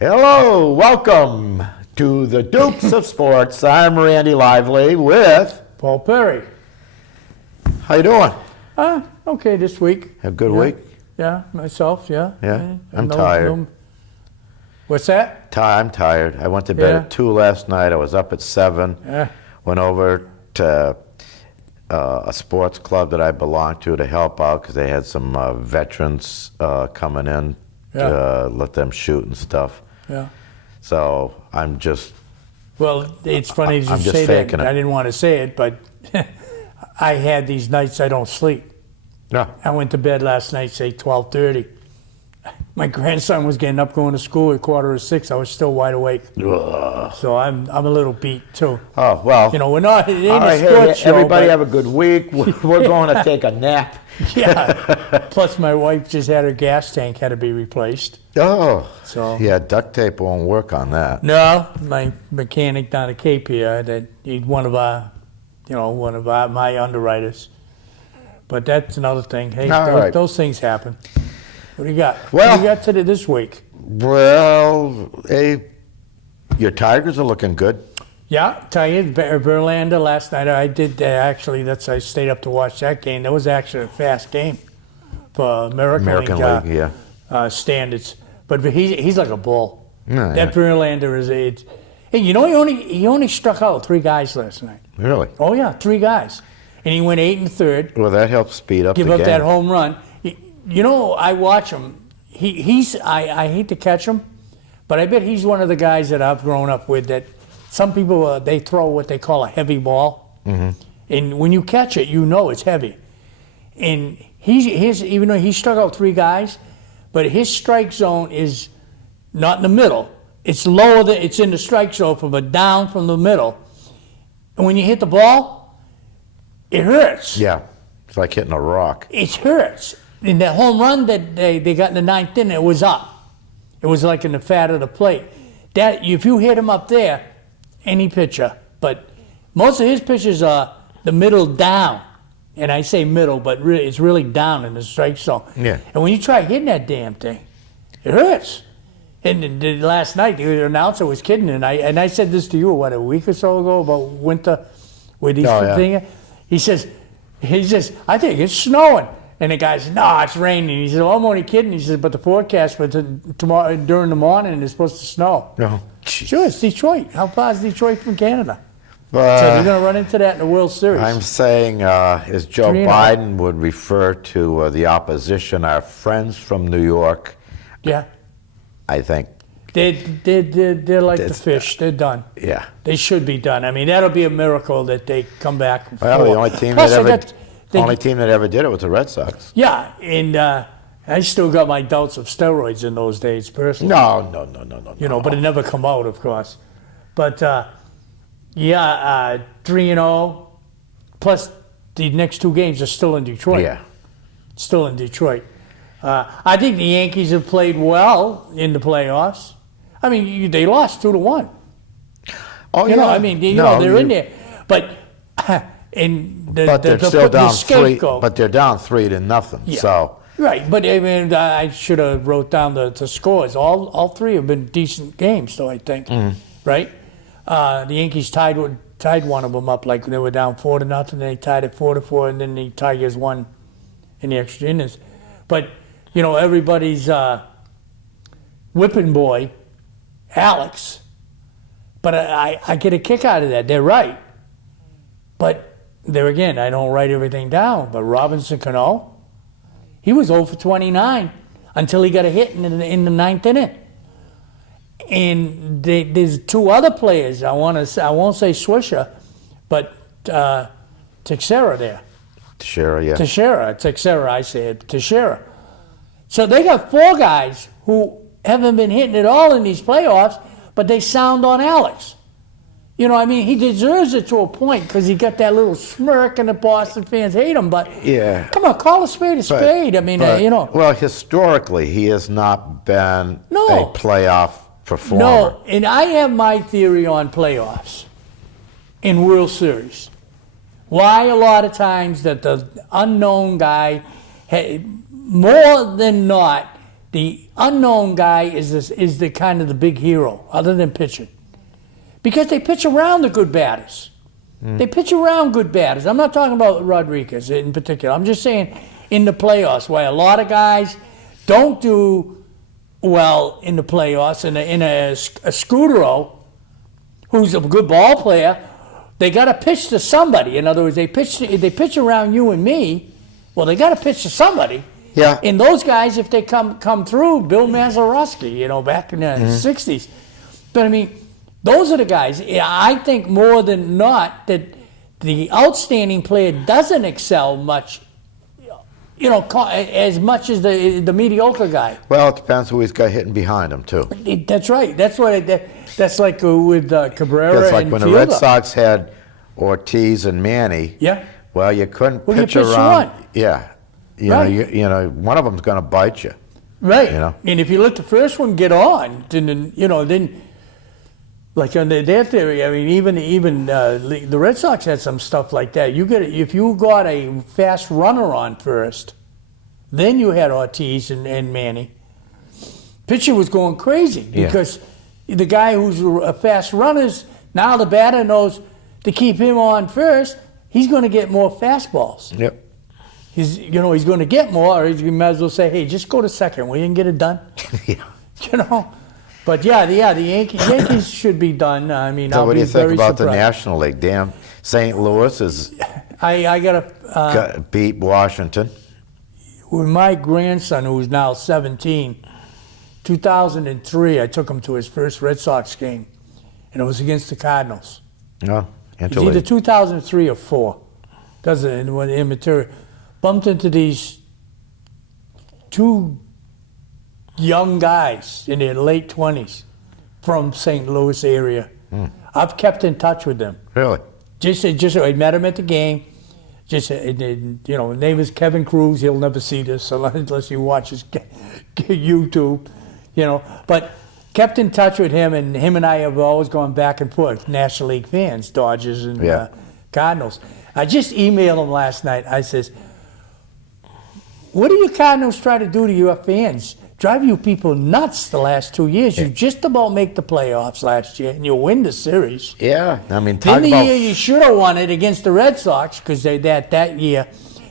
Hello, welcome to the Dukes of Sports. I'm Randy Lively with Paul Perry. How you doing? Okay this week. Have a good week? Yeah, myself, yeah. Yeah, I'm tired. What's that? I'm tired. I went to bed at 2 last night. I was up at 7. Went over to a sports club that I belong to help out because they had some veterans coming in to let them shoot and stuff. Yeah. So I'm just... Well, it's funny as you I'm just say faking that. it. I didn't want to say it, but I had these nights I don't sleep. Yeah. I went to bed last night, say 12:30. My grandson was getting up going to school at 5:45. I was still wide awake. Ugh. So I'm a little beat too. Oh, well. You know, we're not, it ain't All right, a sports hey, show. everybody but- have a good week. We're going to take a nap. Yeah. Plus my wife just had her gas tank had to be replaced. Oh, So yeah, duct tape won't work on that. no, my mechanic down at Cape here, that he's one of my underwriters. But that's another thing. Hey, All right. those things happen. What do you got? Well- What do you got today this week? Well, hey, your Tigers are looking good. Yeah, Tigers, Verlander last night. I did actually. I stayed up to watch that game. That was actually a fast game for American League, yeah. Standards. But he's like a bull. Yeah, That Verlander is it. Hey, you know he only struck out 3 guys last night. Really? Oh yeah, 3 guys, and he went 8 1/3. Well, that helps speed up Give the up game. that home run. You know, I watch him. I hate to catch him, but I bet he's one of the guys that I've grown up with that some people, they throw what they call a heavy ball. Mm-hmm. And when you catch it, you know it's heavy. And even though he struck out 3 guys, but his strike zone is not in the middle. It's lower it's in the strike zone but down from the middle. And when you hit the ball, it hurts. Yeah, it's like hitting a rock. It hurts. And that home run that they got in the 9th inning, it was up. It was like in the fat of the plate. That if you hit him up there, any pitcher, but most of his pitches are the middle down. And I say middle, but it's really down in the strike zone. Yeah. And when you try hitting that damn thing, it hurts. And last night, the announcer was kidding, and I said this to you, a week or so ago about winter with these things. He says, I think it's snowing. And the guy said, no, it's raining. He said, well, I'm only kidding. He says, but the forecast for tomorrow during the morning is supposed to snow. No. Sure, it's Detroit. How far is Detroit from Canada? So they're going to run into that in the World Series. I'm saying, as Joe 3-0. Biden would refer to the opposition, our friends from New York, Yeah. I think. They're like the fish. They're done. Yeah. They should be done. I mean, that'll be a miracle that they come back. Well, the only team Plus, that ever did it was the Red Sox. Yeah, and I still got my doubts of steroids in those days, personally. No. You know, but it never come out, of course. But 3-0. Plus, the next 2 games are still in Detroit. Yeah. Still in Detroit. I think the Yankees have played well in the playoffs. I mean, they lost 2-1. Oh, You yeah. know, I mean, they're in there. But They're still down 3. But they're down 3-0. Yeah. So. Right, but I mean, I should have wrote down the scores. All 3 have been decent games, though, I think. Right? The Yankees tied one of them up, like they were down 4-0. They tied it 4-4, and then the Tigers won in the extra innings. But you know, everybody's whipping boy, Alex. But I get a kick out of that. They're right. But there again, I don't write everything down. But Robinson Cano, he was 0 for 29 until he got a hit in the 9th inning. And there's 2 other players. I won't say Swisher, but Teixeira there. Teixeira, I said Teixeira. So they got 4 guys who haven't been hitting at all in these playoffs, but they sound on Alex. You know, I mean, he deserves it to a point because he got that little smirk and the Boston fans hate him. But come on, call a spade a spade. I mean, you know. Well, historically, he has not been a playoff performer. No, and I have my theory on playoffs in World Series. Why a lot of times that the unknown guy, more than not, the unknown guy is the kind of the big hero, other than pitching, because they pitch around the good batters. They pitch around good batters. I'm not talking about Rodriguez in particular. I'm just saying in the playoffs, where a lot of guys don't do well in the playoffs. In a Scudero, who's a good ball player, they got to pitch to somebody. In other words, they pitch around you and me. Well, they got to pitch to somebody. Yeah. And those guys, if they come through, Bill Mazeroski, back in the '60s. But I mean, those are the guys. I think more than not that the outstanding player doesn't excel much, as much as the mediocre guy. Well, it depends who he's got hitting behind him, too. That's right. That's like with Cabrera It's like and when the Fielder. Red Sox had Ortiz and Manny. Yeah. Well, you couldn't Who do you pitch pitch around. to one? Yeah. Right. One of them's going to bite you. Right. And if you let the first one get on, then like on their theory, I mean, even the Red Sox had some stuff like that. If you got a fast runner on first, then you had Ortiz and Manny. Pitcher was going crazy because the guy who's a fast runner, now the batter knows to keep him on first. He's going to get more fastballs. Yep. He's going to get more, or you might as well say, hey, just go to second. Will you and get it done? Yeah. But the Yankees should be done. I mean, So I'll what do be you think very about the surprised. National League? Damn, St. Louis is I got beat Washington. with my grandson, who's now 17, 2003, I took him to his first Red Sox game, and it was against the Cardinals. Oh, It's either 2003 or 4. Doesn't immaterial. Bumped into these two young guys in their late 20s from St. Louis area. I've kept in touch with them. Really? Just I met him at the game. His name is Kevin Cruz. He'll never see this unless he watches YouTube. But kept in touch with him, and him and I have always gone back and forth. National League fans, Dodgers and Cardinals. I just emailed him last night. I says, "What do you Cardinals try to do to your fans? Drive you people nuts the last 2 years. You just about make the playoffs last year, and you win the series. Yeah. I mean, Then talk the about year you should have won it against the Red Sox, because that year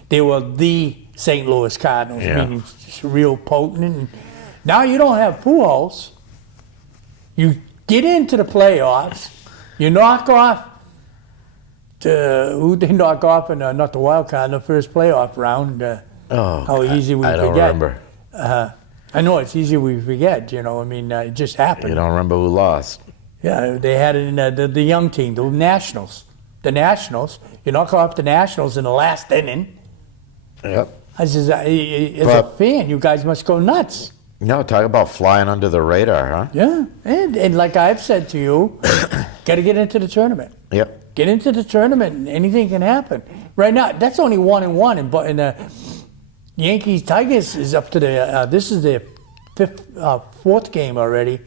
they were the St. Louis Cardinals, meaning just real potent. And now you don't have Pujols. You get into the playoffs. You knock off who they knock off in not the wild card in the first playoff round. How easy we I forget. don't remember. I know it's easy we forget. It just happened. You don't remember who lost. Yeah, they had it in the young team, the Nationals. The Nationals. You knock off the Nationals in the last inning. Yep. I says, as a fan, you guys must go nuts. No, talk about flying under the radar, huh? Yeah, and like I've said to you, got to get into the tournament. Yep. Get into the tournament, and anything can happen. Right now, that's only 1-1, but in the Yankees Tigers is up to this is their fourth game already.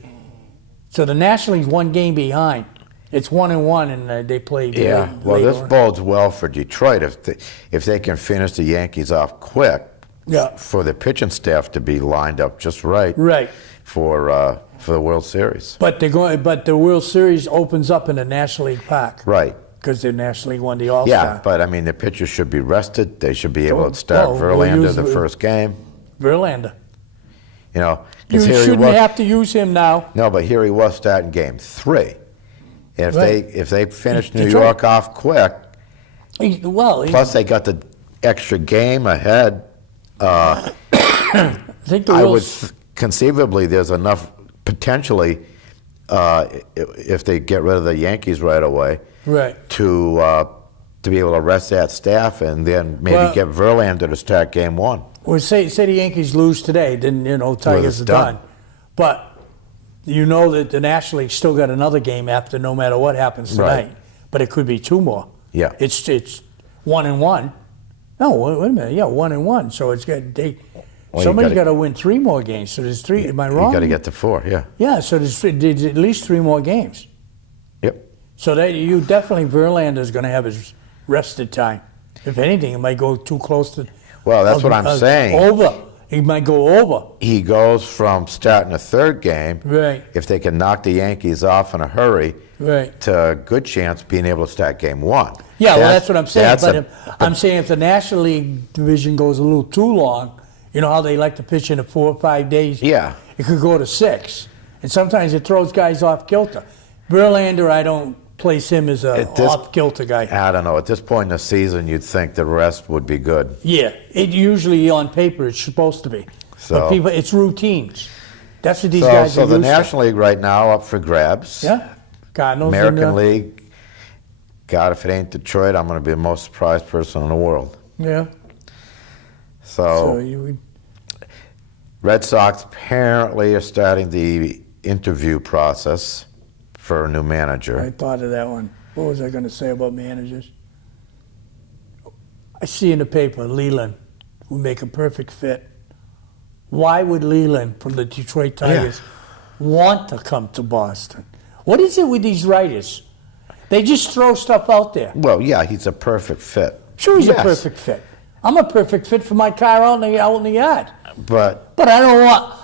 So the National League's one game behind. It's 1-1, and they play. Yeah. Well, this bodes well for Detroit if they can finish the Yankees off quick. Yeah. For the pitching staff to be lined up just right. Right. For the World Series. But the World Series opens up in the National League Park. Right. Because the National League won the All-Star. Yeah, but I mean the pitchers should be rested. They should be able to start Verlander the first game. Verlander. You here shouldn't have to use him now. No, but here he was starting Game 3. And if they finish New Detroit. York off quick, plus they got the extra game ahead. I think Conceivably there's enough potentially if they get rid of the Yankees right away. Right. To be able to rest that staff and then maybe get Verlander to start Game 1. Well, say the Yankees lose today, then Tigers are done. But you know that the National League still got another game after, no matter what happens tonight. Right. But it could be 2 more. Yeah. It's 1-1. No, wait a minute. Yeah, 1-1. So it's got somebody's got to win 3 more games. So there's 3. Am I wrong? You got to get to 4. Yeah. Yeah. So there's at least 3 more games. Yep. So Verlander's going to have his rested time. If anything, it might go too close to. Well, that's what I'm saying. Over. He might go over. He goes from starting a third game, Right. if they can knock the Yankees off in a hurry, Right. to a good chance being able to start game one. Yeah, well, that's what I'm saying. that's But a- I'm saying if the National League division goes a little too long, you know how they like to pitch in 4 or 5 days? Yeah. It could go to 6. And sometimes it throws guys off kilter. Verlander, I don't place him as a At this- off kilter guy. I don't know. At this point in the season, you'd think the rest would be good. Yeah, it usually on paper it's supposed to be. So- But people, it's routines. That's what these So, guys so are the used to. National League right now up for grabs. Yeah, Cardinals. and, American League. God, if it ain't Detroit, I'm going to be the most surprised person in the world. Yeah. So So, you would. Red Sox apparently are starting the interview process for a new manager. I thought of that one. What was I going to say about managers? I see in the paper Leland would make a perfect fit. Why would Leland from the Detroit Tigers want to come to Boston? What is it with these writers? They just throw stuff out there. Well, yeah, he's a perfect fit. Sure, he's Yes, a perfect fit. I'm a perfect fit for my car out in the yard. But But I don't want.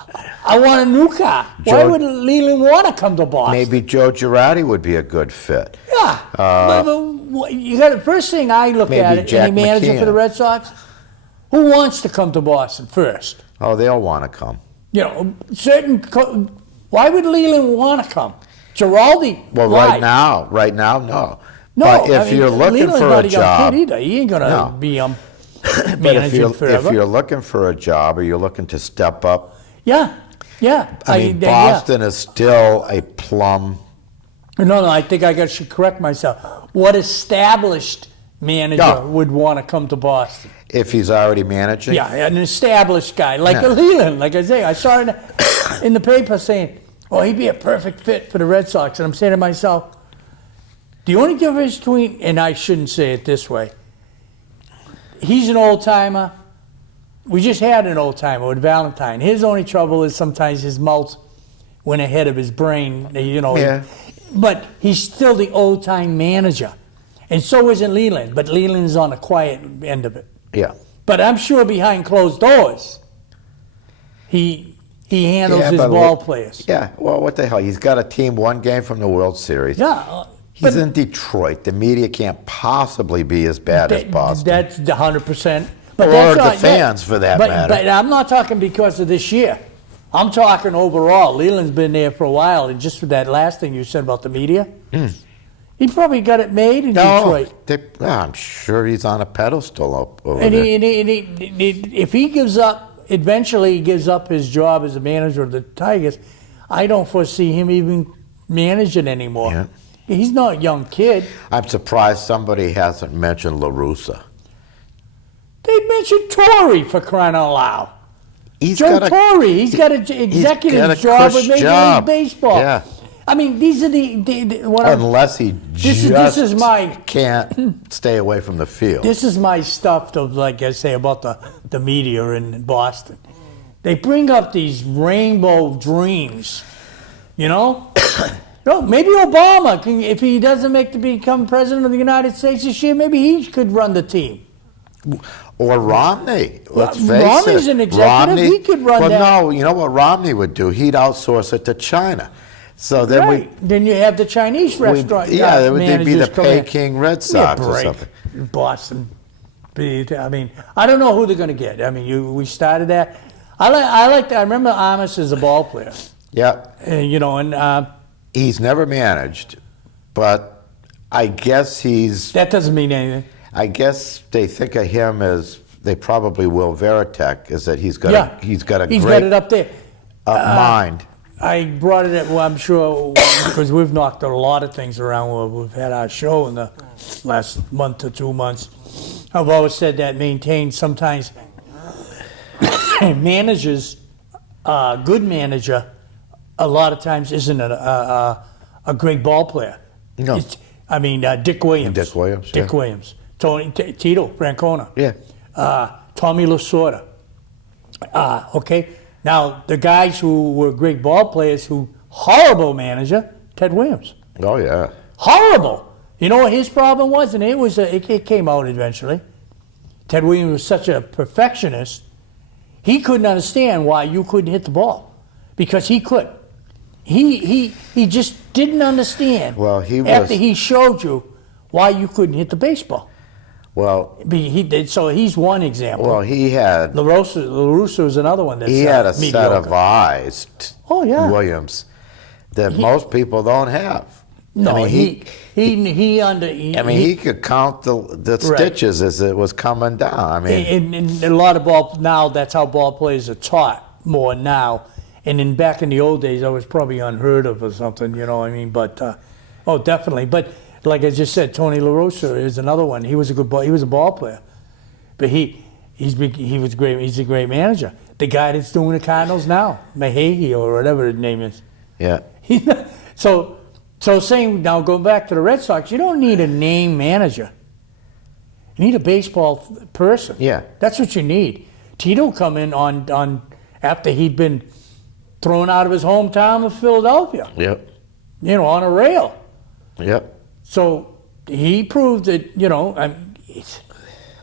I want a new car. Why Joe- would Leland want to come to Boston? maybe Joe Girardi would be a good fit. Yeah. But you got the first thing I look maybe at it, Jack any manager for McKeon. the Red Sox, who wants to come to Boston first? Oh, they'll want to come. You know, why would Leland want to come? Giraldi. Well, why? right now, no. No, but if I mean, you're looking Leland's for not a young job, kid either. He ain't gonna No. be but if managing forever. you're looking for a job or you're looking to step up, yeah. I mean, yeah. Boston is still a plum. No, I think should correct myself. What established manager No. would want to come to Boston? If he's already managing, Yeah, an established guy like Yeah. Leland. Like I say, I saw it in the paper saying, "Oh, he'd be a perfect fit for the Red Sox." And I'm saying to myself, the only difference between, and I shouldn't say it this way, he's an old timer. We just had an old timer with Valentine. His only trouble is sometimes his mouth went ahead of his brain. You know, Yeah. but he's still the old time manager, and so isn't Leland. But Leland's on the quiet end of it. yeah. But I'm sure behind closed doors, he handles Yeah, his but ball look- players. Yeah, well, what the hell? He's got a team one game from the World Series. Yeah, He's in Detroit. The media can't possibly be as bad as Boston. That's 100%. But Or that's the not- fans, for that but, matter. But I'm not talking because of this year. I'm talking overall. Leland's been there for a while, and just for that last thing you said about the media, he probably got it made in Detroit. I'm sure he's on a pedestal over And, there. if he gives up, eventually he gives up his job as a manager of the Tigers, I don't foresee him even managing anymore. Yeah. He's not a young kid. I'm surprised somebody hasn't mentioned La Russa. They mentioned Torrey for crying out loud. He's Joe got a, Torre, he's got an executive got a job cush with Major League job. Baseball. Yeah. I mean, these are what I'm, unless he This just is my- can't stay away from the field. this is my stuff to, like I say, about the media in Boston. They bring up these rainbow dreams, you know? No, maybe Obama, if he doesn't become president of the United States this year, maybe he could run the team. Or Romney. Let's face Romney's it. an executive. He could run well, that. no, you know what Romney would do? He'd outsource it to China. So then Right. Then you have the Chinese restaurant. they'd be the managers come in. Peking Red Give me a Sox or break. something. Boston. I mean, I don't know who they're going to get. I mean, we started that. I remember Amos as a ball player. Yeah. You know, and He's never managed, but I guess that doesn't mean anything. I guess they think of him as they probably will Veritek, is that he's got He's got got it up there. mind. I brought it up, well, I'm sure, because we've knocked a lot of things around where we've had our show in the last month to 2 months. I've always said that maintain sometimes managers, good manager, a lot of times isn't a great ball player. No. Dick Williams. Dick Williams, Dick yeah. Williams. Tito Francona. Yeah. Tommy Lasorda. Okay. Now, the guys who were great ball players, horrible manager, Ted Williams. Oh, yeah. Horrible. You know what his problem was? And it came out eventually. Ted Williams was such a perfectionist. He couldn't understand why you couldn't hit the ball, because he could. He just didn't understand. Well, he was- after he showed you why you couldn't hit the baseball. Well, He did. So he's one example. well, he had LaRusso is another one that's he had a set mediocre. of eyes, Oh, yeah. Williams, that most people don't have. No, I mean, he he could count the stitches as it was coming down. I mean, in a lot of ball now, that's how ball players are taught more now. And in back in the old days, that was probably unheard of or something, you know what I mean? But oh, definitely. But like I just said, Tony La Russa is another one. He was a good ball. He was a ball player, but he was great. He's a great manager. The guy that's doing the Cardinals now, Mahahy or whatever his name is. yeah. So saying now, go back to the Red Sox. You don't need a name manager. You need a baseball person. Yeah. That's what you need. Tito come in on after he'd been thrown out of his hometown of Philadelphia. Yep. You know, on a rail. Yep. So he proved that, you know,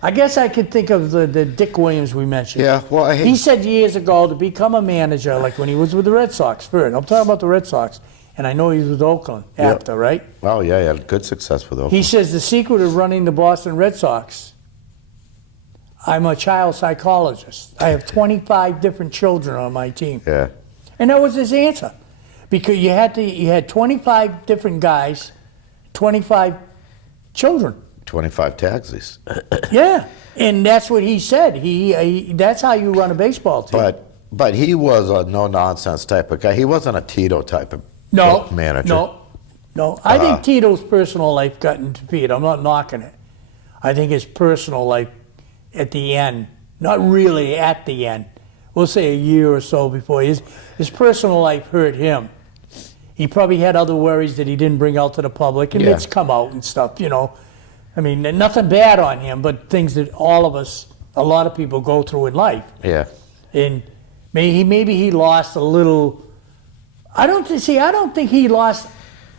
I guess I could think of the Dick Williams we mentioned. Yeah. Well, He said years ago to become a manager, like when he was with the Red Sox first. I'm talking about the Red Sox. And I know he was with Oakland after, right? Oh, yeah, he had good success with Oakland. He says the secret of running the Boston Red Sox, I'm a child psychologist. I have 25 different children on my team. Yeah. And that was his answer. Because you had 25 different guys, 25 children. 25 taxis. Yeah. And that's what he said. That's how you run a baseball team. But he was a no-nonsense type of guy. He wasn't a Tito type of manager. No. I think Tito's personal life got interfered. I'm not knocking it. I think his personal life at the end, not really at the end, we'll say a year or so before, his personal life hurt him. He probably had other worries that he didn't bring out to the public, and it's come out and stuff, you know. I mean, nothing bad on him, but things that all of us, a lot of people go through in life. Yeah. And maybe he lost a little. I don't think he lost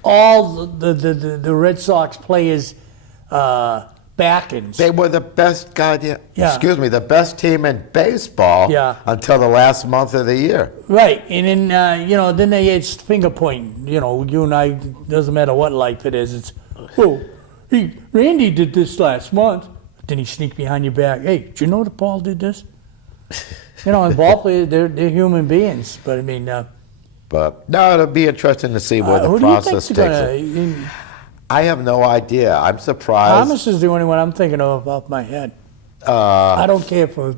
all the Red Sox players' backings. They were the best the best team in baseball until the last month of the year. Right, and then then they had finger pointing. You know, you and I, doesn't matter what life it is. It's Randy did this last month. Then he sneak behind your back. Hey, did you know that Paul did this? You know, and ball players, they're human beings. But I mean, but no, it'll be interesting to see where the process takes it. I have no idea. I'm surprised. Thomas is the only one I'm thinking of off my head. I don't care for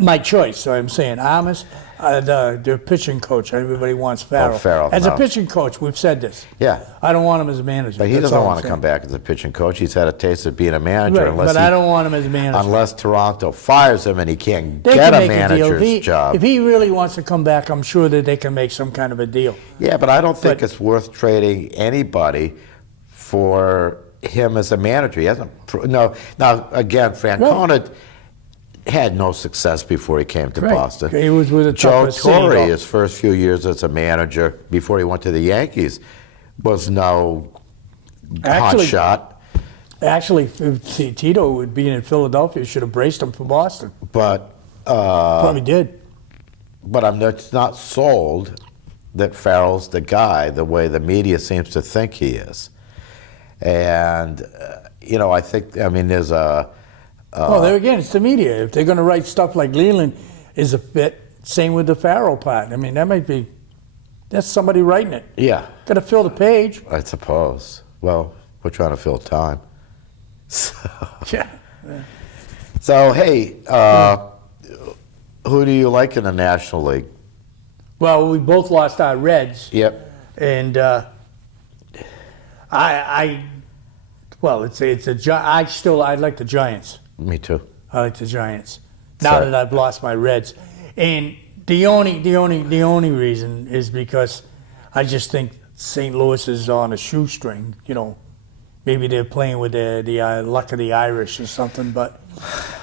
my choice. So I'm saying Amos, the pitching coach. Everybody wants Farrell. Farrell, as no. a pitching coach, we've said this. Yeah. I don't want him as a manager. But he That's doesn't all want I'm to come saying. back as a pitching coach. He's had a taste of being a manager. Right, but I don't want him as a manager. Unless Toronto fires him and he can't They get can a make a deal. manager's job. If he really wants to come back, I'm sure that they can make some kind of a deal. Yeah, but I don't think it's worth trading anybody for him as a manager. He hasn't. No. Now again, Francona had no success before he came to Boston. He was with a Joe tougher Torre, city, his first few years as a manager before he went to the Yankees, was no hot shot. Actually, Tito, being in Philadelphia, should have braced him for Boston. But probably did. But I'm not sold that Farrell's the guy the way the media seems to think he is. And I think there's a. There again, it's the media. If they're going to write stuff like Leland is a fit, same with the Farrell part. I mean, that's somebody writing it. Yeah. Got to fill the page. I suppose. Well, we're trying to fill time. So, yeah. So hey, who do you like in the National League? Well, we both lost our Reds. Yep. And I like the Giants. Me too. I like the Giants. Now that I've lost my Reds, and the only reason is because I just think St. Louis is on a shoestring. You know, maybe they're playing with the luck of the Irish or something. But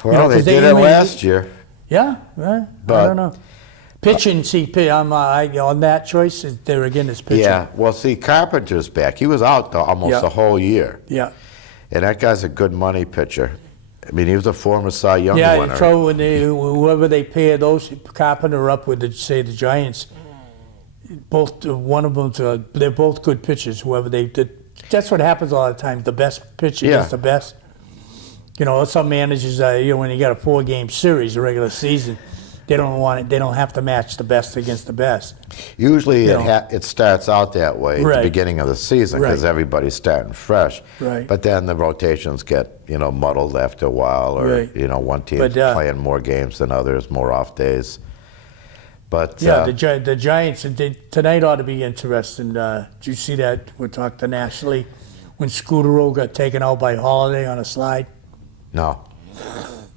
they did it last year. Yeah, I don't know. Pitching, I'm on that choice. There again is pitching. Yeah. Well, see, Carpenter's back. He was out almost the whole year. Yeah. And that guy's a good money pitcher. I mean, he was a former Cy Young Yeah, winner. so when whoever they pair those Carpenter up with, say the Giants, both one of them, they're both good pitchers. Whoever they did, that's what happens a lot of times. The best pitcher Yeah. is the best. You know, some managers, when you got a 4-game series, a regular season, they don't want it. They don't have to match the best against the best. Usually You know. it starts out that way at Right. the beginning of the season because Right. everybody's starting fresh. Right. But then the rotations get, muddled after a while, or, Right. one team's But, playing more games than others, more off days. But Yeah, the Giants tonight ought to be interesting. Did you see that? We talked to nationally when Scudero got taken out by Holiday on a slide. no.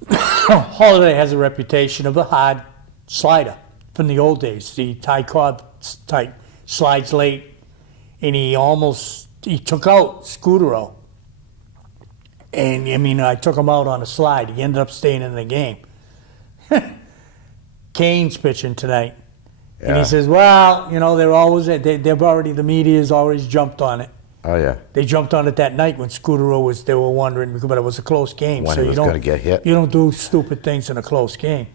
Holiday has a reputation of a hard slider from the old days, the Ty Cobb type, slides late, and he took out Scudero. And I mean, I took him out on a slide. He ended up staying in the game. Kane's pitching tonight. And Yeah. he says, well, they're always, the media's always jumped on it. Oh, yeah. They jumped on it that night when Scudero they were wondering, but it was a close game. When so he you was don't gonna get hit. You don't do stupid things in a close game.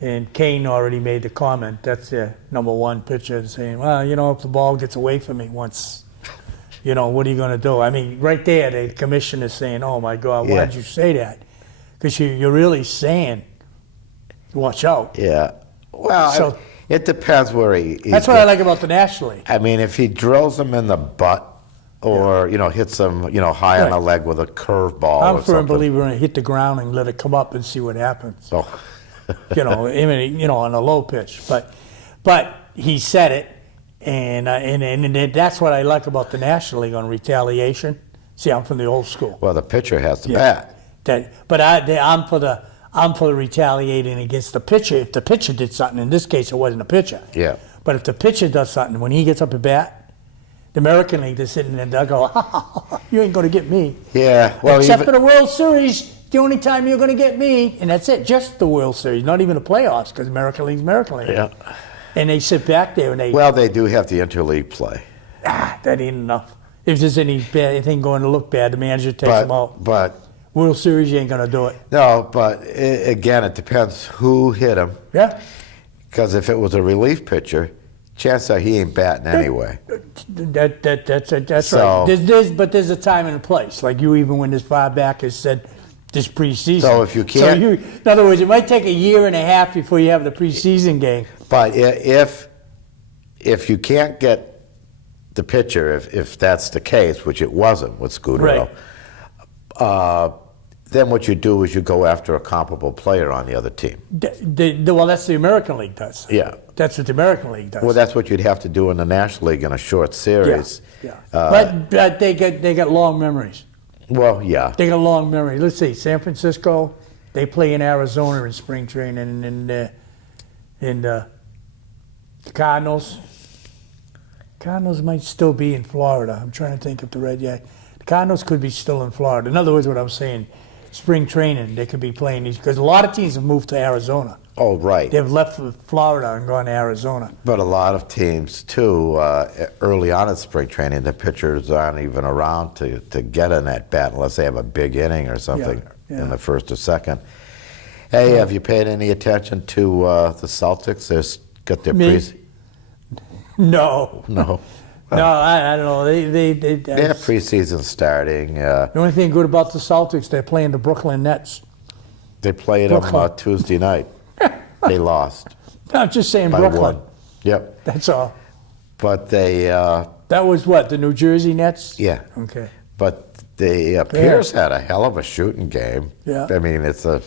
And Kane already made the comment. That's their number one pitcher saying, well, if the ball gets away from me once, what are you going to do? I mean, right there, the commissioner's saying, oh, my God, Yeah. why'd you say that? Because you're really saying, watch out. Yeah. Well, So- it depends where he That's what I like about the National League. I mean, if he drills him in the butt or, hits him, high on the Right. leg with a curveball I'm or a firm something. believer in hit the ground and let it come up and see what happens. Oh, On a low pitch. But he said it, and that's what I like about the National League on retaliation. See, I'm from the old school. well, the pitcher has to bat. I'm for the retaliating against the pitcher. If the pitcher did something, in this case, it wasn't a pitcher. Yeah. But if the pitcher does something, when he gets up at bat, the American League, they're sitting there, they'll go, you ain't going to get me. Yeah. Well, Except even, for the World Series, the only time you're going to get me, and that's it, just the World Series, not even the playoffs, because American League's American League. yeah. And they sit back there and Well, they do have the interleague play. that ain't enough. If there's anything going to look bad, the manager takes them out. But World Series, you ain't going to do it. no, but again, it depends who hit him. Yeah? Because if it was a relief pitcher, chances are he ain't batting anyway. That's So- right. There's a time and a place. Like you even went as far back as said this preseason. So if you can't- in other words, it might take a year and a half before you have the preseason game. But if you can't get the pitcher, if that's the case, which it wasn't with Scudero, then what you do is you go after a comparable player on the other team. Well, that's the American League does. Yeah. That's what the American League does. Well, that's what you'd have to do in the National League in a short series. Yeah. But they got long memories. Well, yeah. They got a long memory. Let's see, San Francisco, they play in Arizona in spring training, and the Cardinals. Cardinals might still be in Florida. I'm trying to think of the Cardinals could be still in Florida. In other words, what I'm saying, spring training, they could be playing these, because a lot of teams have moved to Arizona. Oh, right. They've left Florida and gone to Arizona. But a lot of teams, too, early on in spring training, the pitchers aren't even around to get in that bat unless they have a big inning or something Yeah. in the first or second. Hey, have you paid any attention to the Celtics? They've got their Me? No. No. No, I don't know. They Their preseason starting. the only thing good about the Celtics, they're playing the Brooklyn Nets. They played them Brooklyn. Tuesday night. They lost I'm just saying by Brooklyn. one. Yep. That's all. But they, That was what, the New Jersey Nets? yeah. Okay. But Pierce had a hell of a shooting game. Yeah. I mean, it's a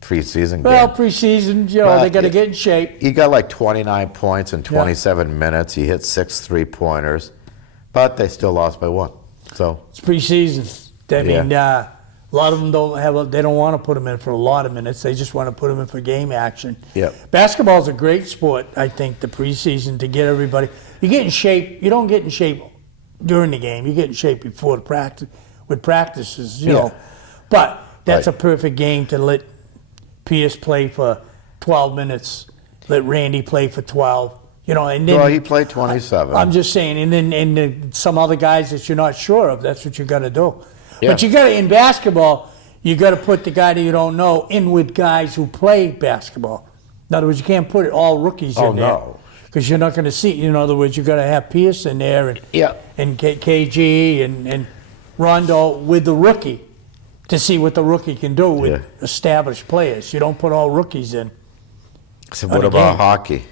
preseason Well, game. preseason, Well, they got to get in shape. He got like 29 points in 27 minutes. He hit 6 3-pointers, but they still lost by one. So, It's preseason. I mean, a lot of them they don't want to put them in for a lot of minutes. They just want to put them in for game action. Yep. Basketball's a great sport, I think, the preseason, to get everybody. You get in shape. You don't get in shape during the game. You get in shape before the practice, with practices, you know. But that's Right. a perfect game to let Pierce play for 12 minutes, let Randy play for 12. And then well, he played 27. I'm just saying, and then some other guys that you're not sure of, that's what you got to do. Yeah. But you got to, in basketball, You got to put the guy that you don't know in with guys who play basketball. In other words, you can't put all rookies in there. No. Because you're not going to see. In other words, you got to have Pierce in there and KG and Rondo with the rookie to see what the rookie can do with established players. You don't put all rookies in. So what about hockey?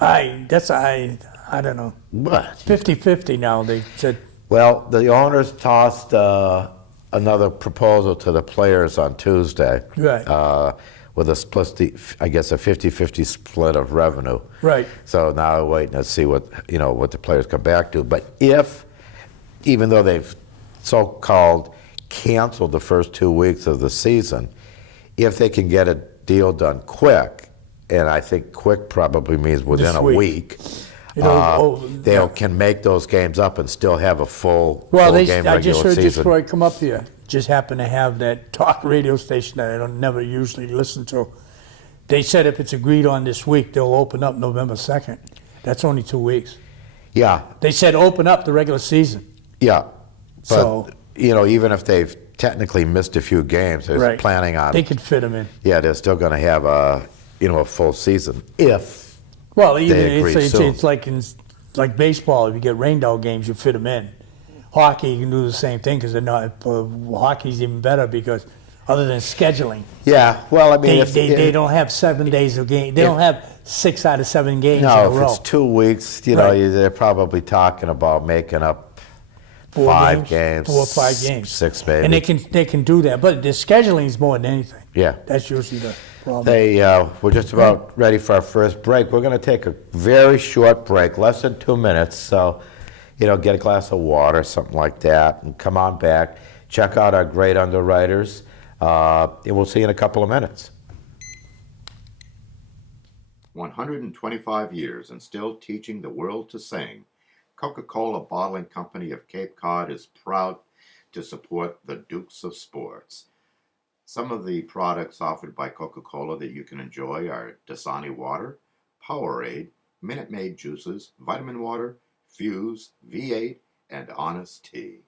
I don't know. What? 50-50 now, they said. Well, the owners tossed another proposal to the players on Tuesday. Right. With a split, I guess a 50-50 split of revenue. Right. So now we're waiting to see what the players come back to. But even though they've so-called canceled the first 2 weeks of the season, if they can get a deal done quick, and I think quick probably means within This a week. week, they can make those games up and still have a full Well, game I just regular heard this season. before I come up here. Just happened to have that talk radio station that I don't never usually listen to. They said if it's agreed on this week, they'll open up November 2nd. That's only 2 weeks. Yeah, They said open up the regular season. yeah. But, So- even if they've technically missed a few games, they're Right. planning on, They could fit them in. they're still going to have a full season if. Well, even They agree soon. it's like baseball. If you get rained out games, you fit them in. Hockey, you can do the same thing because hockey's even better because other than scheduling, Yeah, well, I mean, they don't have 7 days of game. They don't have 6 out of 7 games in a No, if row. it's 2 weeks, Right. they're probably talking about making up 4 5 games, 4 or 5 games, 6 maybe. and they can do that. But the scheduling is more than anything. Yeah. That's usually the problem. We're just about ready for our first break. We're going to take a very short break, less than 2 minutes. So, get a glass of water, something like that, and come on back. Check out our great underwriters, and we'll see you in a couple of minutes. 125 years and still teaching the world to sing, Coca-Cola Bottling Company of Cape Cod is proud to support the Dukes of Sports. Some of the products offered by Coca-Cola that you can enjoy are Dasani Water, Powerade, Minute Maid Juices, Vitamin Water, Fuse, V8, and Honest Tea.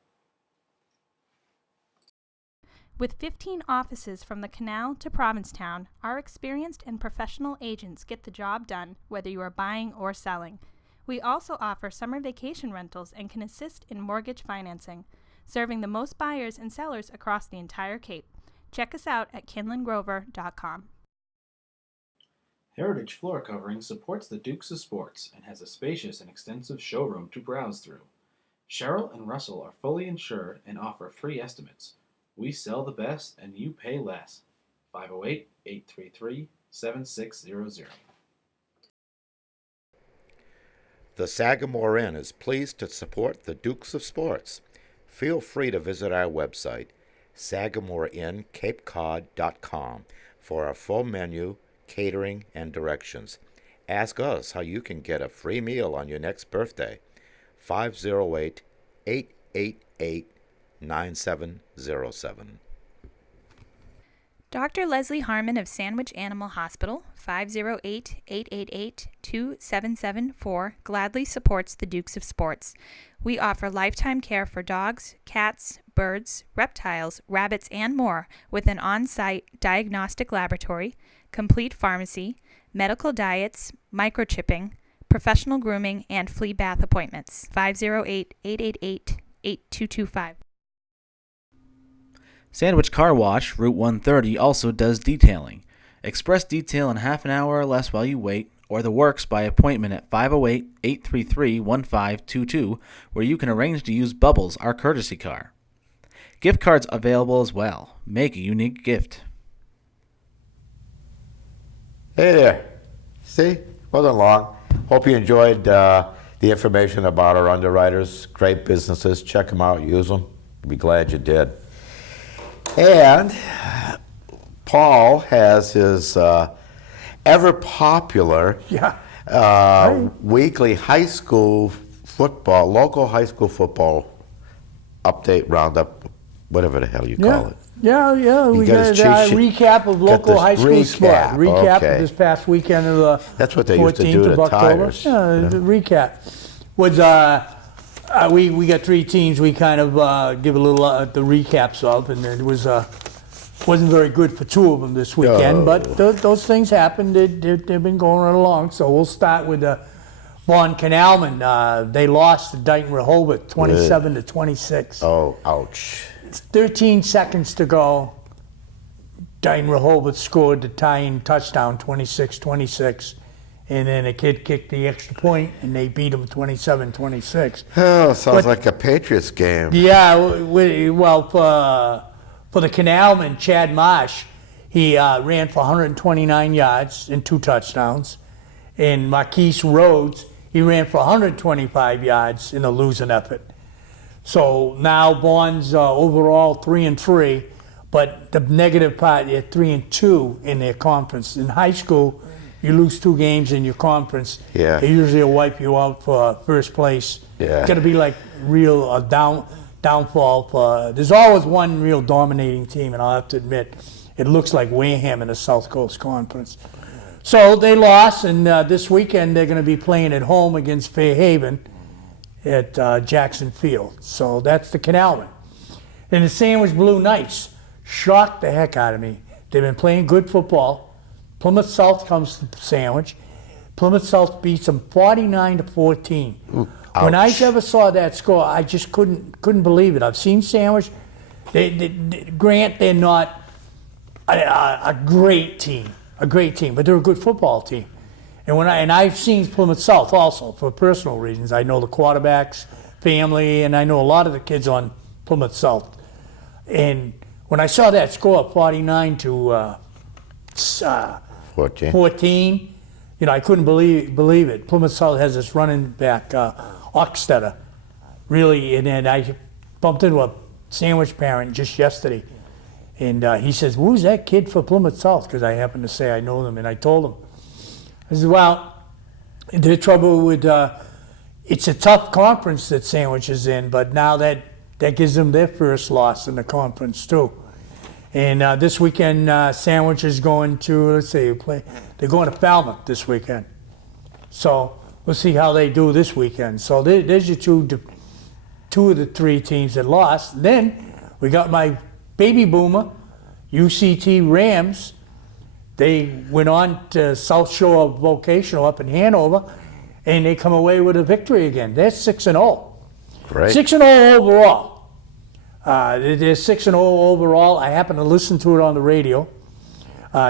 With 15 offices from the Canal to Provincetown, our experienced and professional agents get the job done whether you are buying or selling. We also offer summer vacation rentals and can assist in mortgage financing, serving the most buyers and sellers across the entire Cape. Check us out at kinlandgrover.com. Heritage Floor Covering supports the Dukes of Sports and has a spacious and extensive showroom to browse through. Cheryl and Russell are fully insured and offer free estimates. We sell the best and you pay less. 508-833-7600. The Sagamore Inn is pleased to support the Dukes of Sports. Feel free to visit our website, SagamoreInnCapeCod.com, for our full menu, catering, and directions. Ask us how you can get a free meal on your next birthday. 508-888-9707. Dr. Leslie Harmon of Sandwich Animal Hospital, 508-888-2774, gladly supports the Dukes of Sports. We offer lifetime care for dogs, cats, birds, reptiles, rabbits, and more with an on-site diagnostic laboratory, complete pharmacy, medical diets, microchipping, professional grooming, and flea bath appointments. 508-888-8225. Sandwich Car Wash, Route 130, also does detailing. Express detail in half an hour or less while you wait, or the works by appointment at 508-833-1522, where you can arrange to use Bubbles, our courtesy car. Gift cards available as well. Make a unique gift. Hey there. See? Wasn't long. Hope you enjoyed the information about our underwriters. Great businesses. Check them out. Use them. Be glad you did. And Paul has his ever popular weekly high school football, local high school football update roundup, whatever the hell you call it. Yeah. We got got a his cheat sheet. recap of local Got high this school sport. Recap okay. of this past weekend of the That's what they used to do 14th to of October. tires. Yeah, the recap was We got 3 teams we kind of give a little the recaps of, and it wasn't very good for 2 of them this weekend, but those things happen. They've been going right along. So we'll start with Vaughan Canalman. They lost to Dayton Rehoboth 27-26. Oh, ouch. 13 seconds to go. Dayton Rehoboth scored the tying touchdown, 26-26. And then a kid kicked the extra point, and they beat them 27-26. Oh, sounds like a Patriots game. Yeah, well, for the Canalman, Chad Marsh, he ran for 129 yards and 2 touchdowns. And Marquise Rhodes, he ran for 125 yards in a losing effort. So now Vaughan's overall 3-3, but the negative part, they're 3-2 in their conference. In high school, you lose 2 games in your conference. Yeah. They usually will wipe you out for first place. Yeah. It's going to be like real downfall. There's always one real dominating team, and I'll have to admit, it looks like Wareham in the South Coast Conference. So they lost, and this weekend they're going to be playing at home against Fairhaven at Jackson Field. So that's the Canalman. And the Sandwich Blue Knights shocked the heck out of me. They've been playing good football. Plymouth South comes to Sandwich. Plymouth South beats them 49-14. Ooh, when I ouch. ever saw that score, I just couldn't believe it. I've seen Sandwich. Grant, they're not a great team, but they're a good football team. And I've seen Plymouth South also for personal reasons. I know the quarterback's family, and I know a lot of the kids on Plymouth South. And when I saw that score, 49 to 14, I couldn't believe it. Plymouth South has this running back, Oxtetter, really, and then I bumped into a Sandwich parent just yesterday, and he says, "Who's that kid for Plymouth South?" Because I happened to say I know them, and I told him. I said, "Well, their trouble with it's a tough conference that Sandwich is in, but now that gives them their first loss in the conference too." And this weekend, Sandwich is going to, they're going to Falmouth this weekend. So we'll see how they do this weekend. So there's your two of the 3 teams that lost. Then we got my baby boomer, UCT Rams. They went on to South Shore Vocational up in Hanover, and they come away with a victory again. They're 6-0. Great. 6-0 overall. They're 6-0 overall. I happen to listen to it on the radio.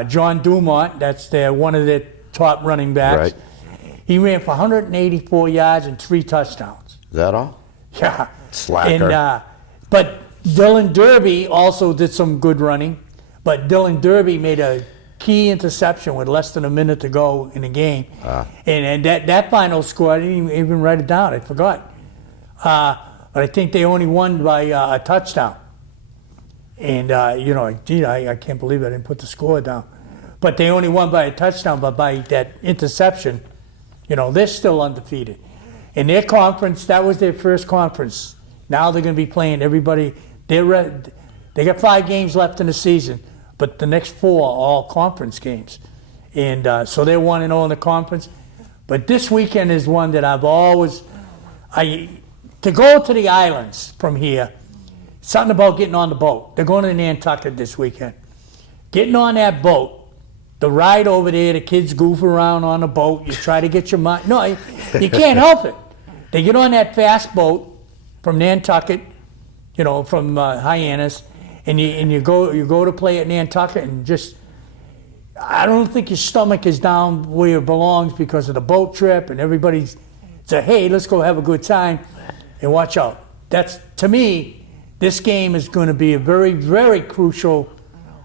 John Dumont, that's one of their top running backs. Right. He ran for 184 yards and 3 touchdowns. Is that all? Yeah. Slacker. And, but Dylan Derby also did some good running. But Dylan Derby made a key interception with less than a minute to go in the game. And that final score, I didn't even write it down. I forgot. But I think they only won by a touchdown. And, I can't believe I didn't put the score down. But they only won by a touchdown, but by that interception, they're still undefeated. In their conference, that was their first conference. Now they're going to be playing everybody. They got 5 games left in the season, but the next 4 are all conference games. And so they're 1-0 in the conference. But this weekend is one that I've always... To go to the islands from here, something about getting on the boat. They're going to Nantucket this weekend. Getting on that boat, the ride over there, the kids goof around on the boat. You try to get your mind. No, you can't help it. They get on that fast boat from Nantucket, from Hyannis, and you go to play at Nantucket, and just I don't think your stomach is down where it belongs because of the boat trip, and everybody's say, "Hey, let's go have a good time." And watch out. That's, to me, this game is going to be a very, very crucial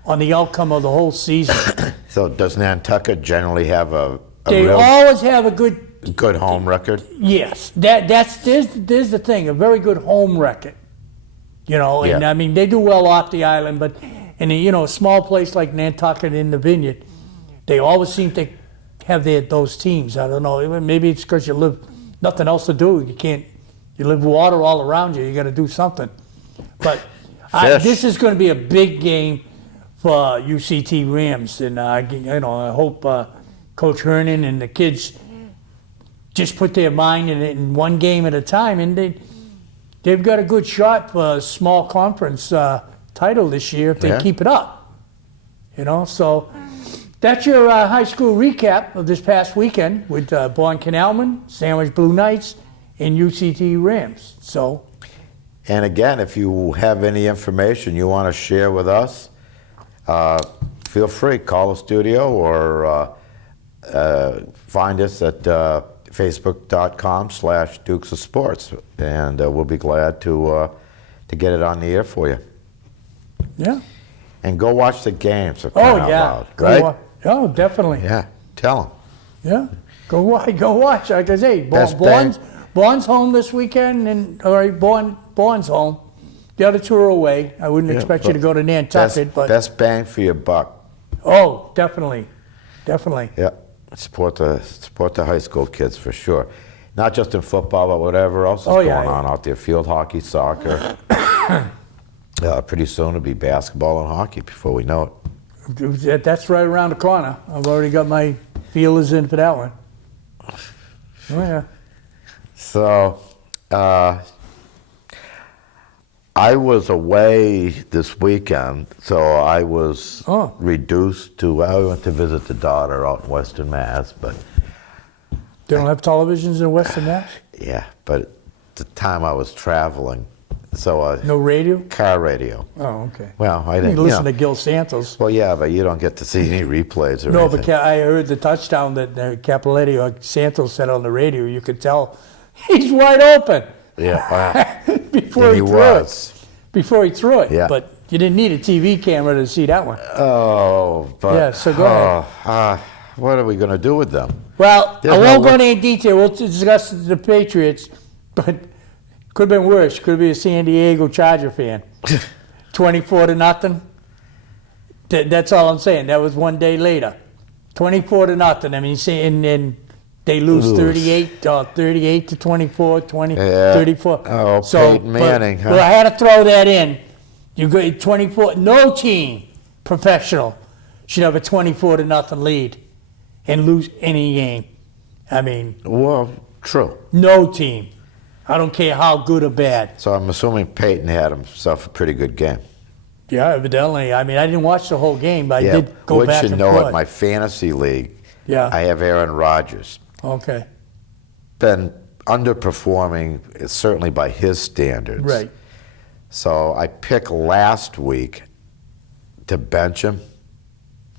on the outcome of the whole season. So does Nantucket generally have a They real always have a good home record? yes. There's the thing, a very good home record. And Yeah. I mean they do well off the island, but in a small place like Nantucket in the Vineyard, they always seem to have those teams. I don't know. Maybe it's because you live nothing else to do. You live water all around you. You got to do something. But this is going to be a big game for UCT Rams, and I hope Coach Hernan and the kids just put their mind in it in one game at a time, and they've got a good shot for a small conference title this year if they Yeah. keep it up. So that's your high school recap of this past weekend with Bourne Canalman, Sandwich Blue Knights, and UCT Rams. So, And again, if you have any information you want to share with us, feel free, call the studio or find us at facebook.com/Dukes of Sports, and we'll be glad to get it on the air for you. yeah. And go watch the games. For Oh, crying out yeah. loud, right? Oh, definitely. Yeah, tell them. Yeah. Go watch. Like I say, Best Bourne's home this weekend, Bourne's home. The other two are away. I wouldn't expect you to go to Nantucket, but Best bang for your buck. oh, definitely. Yeah, support the high school kids for sure. Not just in football, but whatever else is Oh, going yeah, yeah. on out there. Field hockey, soccer. Pretty soon it'll be basketball and hockey before we know it. That's right around the corner. I've already got my feelers in for that one. Oh, yeah. So, I was away this weekend, so I was Oh. reduced to. I went to visit the daughter out in Western Mass, but They don't have televisions in Western Mass? yeah, but at the time I was traveling, so No radio? car radio. Oh, okay. Well, I You didn't. can listen you know, to Gil Santos. Well, yeah, but you don't get to see any replays or No, anything. but I heard the touchdown that Capoletti or Santos said on the radio. You could tell he's wide open Yeah, before and he he threw was. it. Before he threw it. Yeah. But you didn't need a TV camera to see that one. Oh, but Yeah, so go ahead. what are we going to do with them? Well, There's I no won't go way- into any detail. We'll discuss the Patriots, but could have been worse. Could be a San Diego Charger fan. 24-0. That's all I'm saying. That was one day later. 24-0. I mean, and they lose Oof. 38 to 24, 20, Yeah. 34. Oh, Peyton Manning, huh? Well, I had to throw that in. You go 24. No team, professional, should have a 24-0 lead and lose any game. I mean, Well, true. no team. I don't care how good or bad. So I'm assuming Peyton had himself a pretty good game. Yeah, evidently. I mean, I didn't watch the whole game, but I did go Wouldn't back you and know forth. it, my fantasy league, Yeah. I have Aaron Rodgers. Okay. Been underperforming, certainly by his standards. Right. So I picked last week to bench him.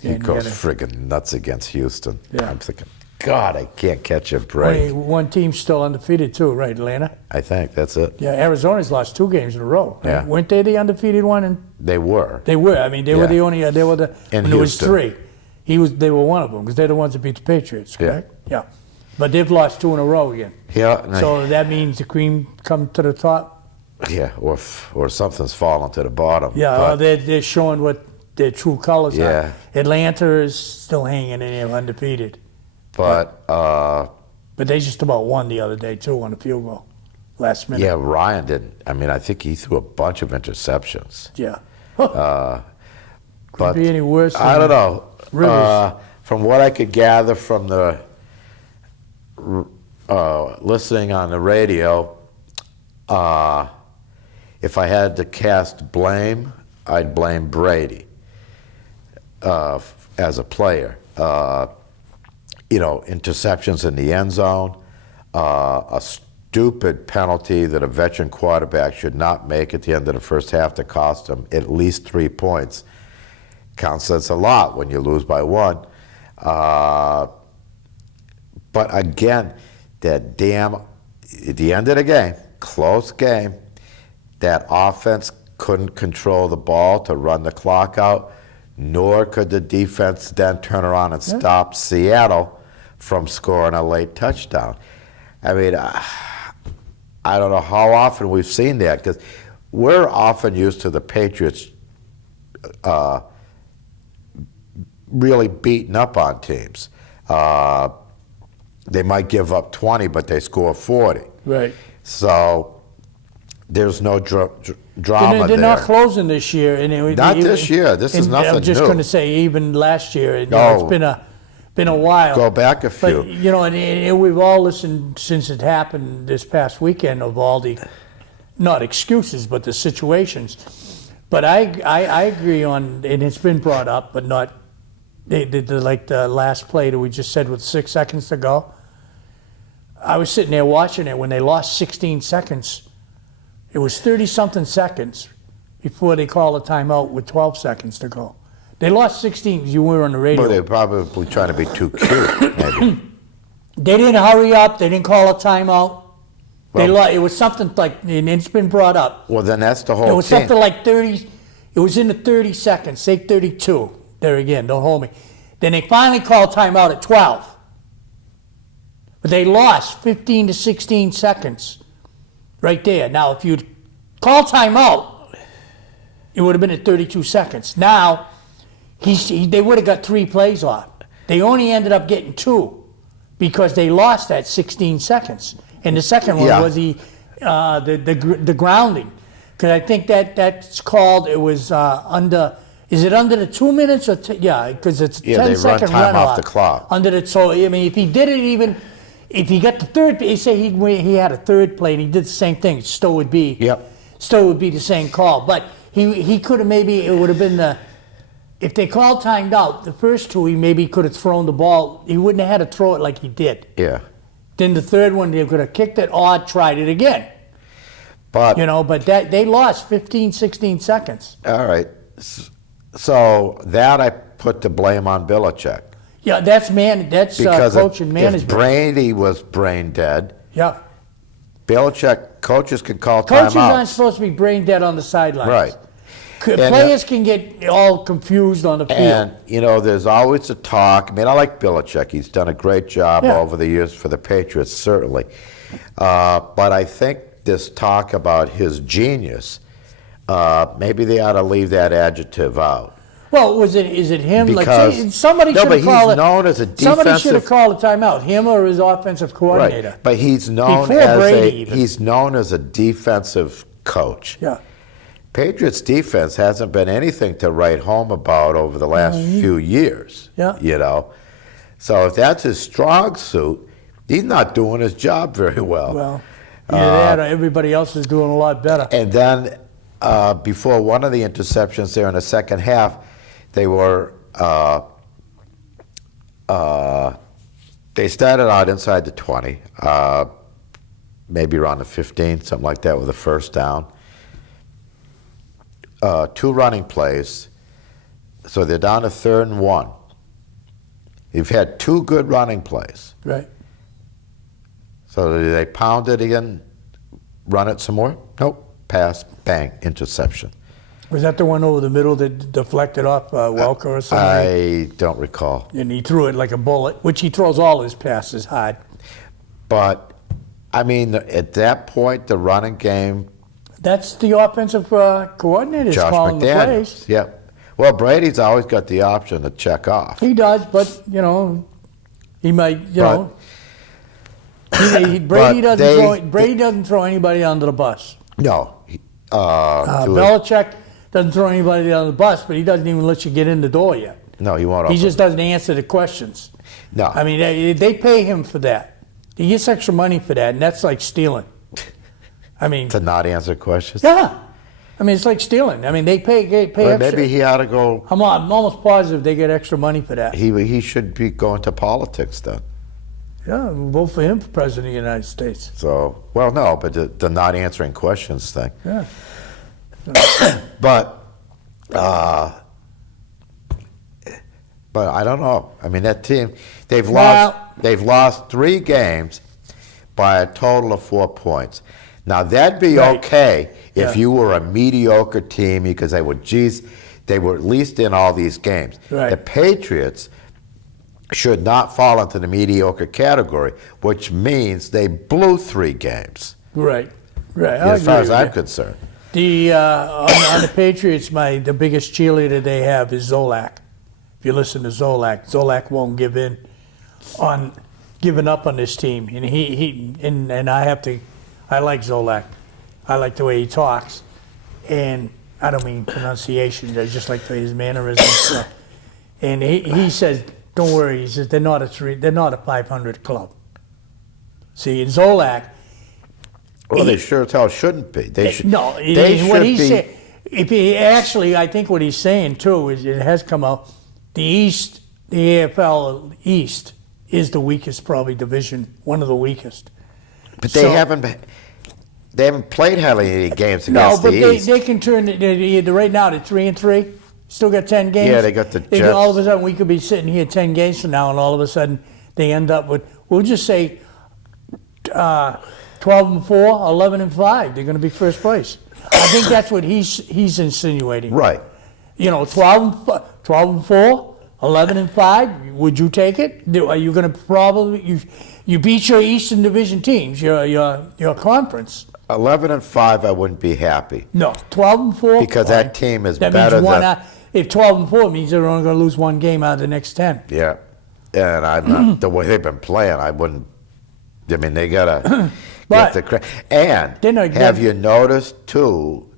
He And goes he had friggin' nuts against Houston. Yeah. I'm thinking, God, I can't catch a break. One team's still undefeated too, right, Atlanta? I think that's it. Yeah, Arizona's lost 2 games in a row. Right? Yeah. Weren't they the undefeated one? And They were. they were. I mean, they were Yeah. the only. They were the. In when there was Houston. 3, they were one of them because they're the ones that beat the Patriots, Yeah. correct? Yeah. But they've lost 2 in a row again. Yeah, and So that means the cream come to the top. yeah, or something's fallen to the bottom. Yeah, But- they're showing what their true colors Yeah. are. Atlanta is still hanging in there undefeated. but But they just about won the other day, too, on a field goal. Last minute. yeah, Ryan didn't. I mean, I think he threw a bunch of interceptions. Yeah. But be any worse I than don't know. Rivers. From what I could gather from the listening on the radio, if I had to cast blame, I'd blame Brady as a player. Interceptions in the end zone, a stupid penalty that a veteran quarterback should not make at the end of the first half to cost him at least 3 points. Counts as a lot when you lose by 1. But again, at the end of the game, close game, that offense couldn't control the ball to run the clock out, nor could the defense then turn around and stop Seattle from scoring a late touchdown. I mean, I don't know how often we've seen that, because we're often used to the Patriots really beating up on teams. They might give up 20, but they score 40. Right. So there's no drama They're there. not closing this year. And Not this year. This is and nothing I'm just new. going to say, even last year, No. it's been a while. Go back a few. But and we've all listened since it happened this past weekend of all the not excuses, but the situations. But I agree on, and it's been brought up, but not, like the last play that we just said with 6 seconds to go. I was sitting there watching it when they lost 16 seconds. It was 30-something seconds before they called a timeout with 12 seconds to go. They lost 16, you were on the radio. Well, they're probably trying to be too cute, maybe. They didn't hurry up. They didn't call a timeout. Well- It was something like, and it's been brought up. Well, then that's the whole It was team. something like 30, it was in the 30 seconds, say 32. There again, don't hold me. Then they finally called timeout at 12. But they lost 15 to 16 seconds right there. Now, if you'd called timeout, it would have been at 32 seconds. Now, they would have got 3 plays off. They only ended up getting 2 because they lost that 16 seconds. And the second one Yeah. was the grounding. Because I think that's called, it was under, is it under the 2 minutes or, yeah, because it's a Yeah, they 10-second run time off runoff. the clock. Under the, so, I mean, if he did it even, if he got the third, say he had a third play and he did the same thing, it still would be, Yep. still would be the same call. But he could have maybe, it would have been the, if they called timed out, the first 2, he maybe could have thrown the ball. He wouldn't have had to throw it like he did. Yeah. Then the third one, they could have kicked it or tried it again. But, But they lost 15, 16 seconds. all right. So that I put the blame on Belichick. Yeah, that's Because coach and if management. Brady was brain dead, Yeah. Belichick, coaches could call Coaches aren't timeouts. supposed to be brain dead on the sidelines. Right. Players can get all confused on the field. And, there's always a talk. I mean, I like Belichick. He's done a great job Yeah. over the years for the Patriots, certainly. But I think this talk about his genius, maybe they ought to leave that adjective out. Well, is it him? Because- Like somebody No, should but have called he's it. known as a Somebody should have defensive- called a timeout. Him or his offensive coordinator. Right. But he's known Before Brady even. he's known as a defensive coach. Yeah. Patriots defense hasn't been anything to write home about over the last few years. Yeah. So if that's his strong suit, he's not doing his job very well. Well, either that or everybody else is doing a lot better. And then before one of the interceptions there in the second half, they were they started out inside the 20, maybe around the 15, something like that, with a first down. 2 running plays, so they're down to 3rd and 1. You've had 2 good running plays. Right. So do they pound it again, run it some more? Nope. Pass, bang, interception. Was that the one over the middle that deflected off Welker or something? I don't recall. And he threw it like a bullet, which he throws all his passes hard. But, I mean, at that point, the running game, That's the offensive coordinator's Josh calling the plays. McDaniels. Yep. Well, Brady's always got the option to check off. He does, but he might. Brady doesn't throw anybody under the bus. No. Belichick doesn't throw anybody under the bus, but he doesn't even let you get in the door yet. No, he won't. He open. just doesn't answer the questions. No. I mean, they pay him for that. He gets extra money for that, and that's like stealing. I mean, to not answer questions. yeah. I mean, it's like stealing. I mean, they pay Well, extra. maybe he ought to go. I'm almost positive they get extra money for that. He should be going to politics then. Yeah, we'll vote for him for president of the United States. So, well, no, but the not answering questions thing. Yeah. But I don't know. I mean, that team, they've lost 3 games by a total of 4 points. Now, that'd be Right. okay if Yeah. you were a mediocre team because they were at least in all these games. Right. The Patriots should not fall into the mediocre category, which means they blew 3 games, Right. I as far agree as with I'm you. concerned. On the Patriots, the biggest cheerleader they have is Zolak. If you listen to Zolak won't give in on giving up on this team, and I like Zolak. I like the way he talks, and I don't mean pronunciation. I just like his mannerisms. And he says, "Don't worry." He says they're not a 500 club. See, in Zolak, Well, they sure as hell shouldn't be. They should. No, They should what he's be. saying, if he actually, I think what he's saying too is it has come out. The East, the AFL East is the weakest, probably division, one of the weakest. But they So- haven't. They haven't played hardly any games No, against but the they, East. they can turn it. Right now they're 3-3. Still got 10 games. Yeah, they got the They could- All of a Jets. sudden, we could be sitting here 10 games from now, and all of a sudden they end up with. We'll just say 12-4, 11-5. They're going to be first place. I think that's what he's insinuating. Right. 12-4, 11-5. Would you take it? Are you going to probably you beat your Eastern Division teams, your conference? 11-5, I wouldn't be happy. No, 12-4. Because fine. that team is that better means one than- if 12-4 means they're only going to lose one game out of the next 10. Yeah, and I'm not, the way they've been playing, I wouldn't. I mean, they gotta But get the credit. And They're not have getting- you noticed too?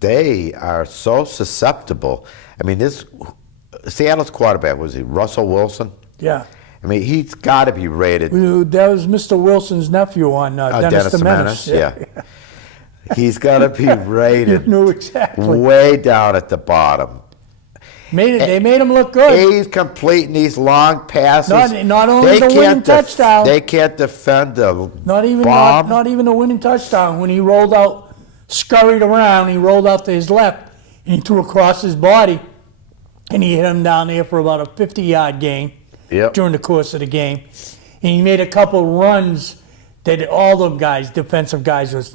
They are so susceptible. I mean, this Seattle's quarterback was he Russell Wilson? Yeah. I mean, he's got to be rated. That was Mr. Wilson's nephew on Dennis the Menace. Yeah. He's got to be You rated knew exactly. way down at the bottom. They made him look good. He's completing these long passes. Not only the winning can't touchdown. They can't defend the Not even bomb. not even the winning touchdown. When he rolled out, scurried around, he rolled out to his left, and he threw across his body, and he hit him down there for about a 50-yard gain Yep. during the course of the game. And he made a couple runs that all them guys, defensive guys,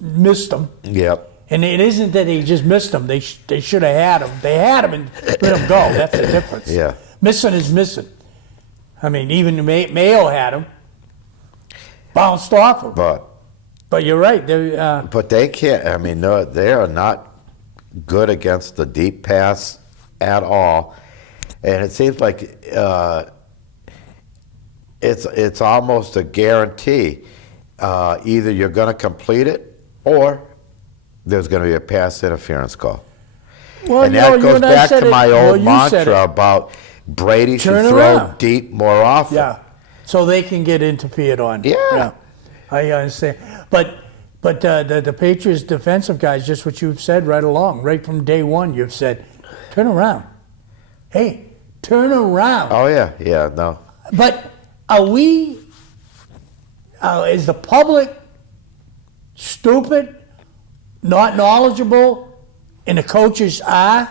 missed them. Yep. And it isn't that they just missed him. They should have had him. They had him and let him go. That's the difference. Yeah. Missing is missing. I mean, even Mayo had him. Bounced off him. But you're right. But they can't. I mean, no, they are not good against the deep pass at all. And it seems like it's almost a guarantee. Either you're going to complete it, or there's going to be a pass interference call. well, And you that know, you goes and I back said to it- my well, old you said mantra it. about Brady Turn should throw around. deep more often. Yeah. So they can get interfered on. Yeah. I understand. But the Patriots defensive guys, just what you've said right along, right from day one, you've said, turn around. Hey, turn around. Oh, yeah, no. But are we, is the public stupid, not knowledgeable, and the coaches aren't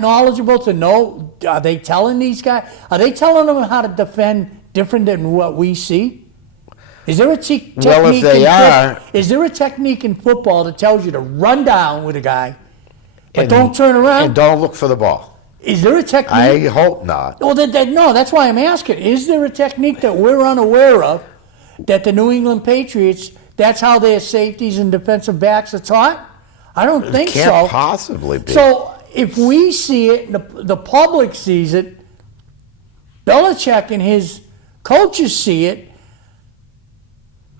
knowledgeable to know? Are they telling these guys? Are they telling them how to defend different than what we see? Is there a technique? Well, if they are- is there a technique in football that tells you to run down with a guy, but And- don't turn around? And don't look for the ball. Is there a technique? I hope not. Well, no, that's why I'm asking. Is there a technique that we're unaware of that the New England Patriots, that's how their safeties and defensive backs are taught? I don't think Can't so. possibly be. So if we see it, the public sees it, Belichick and his coaches see it,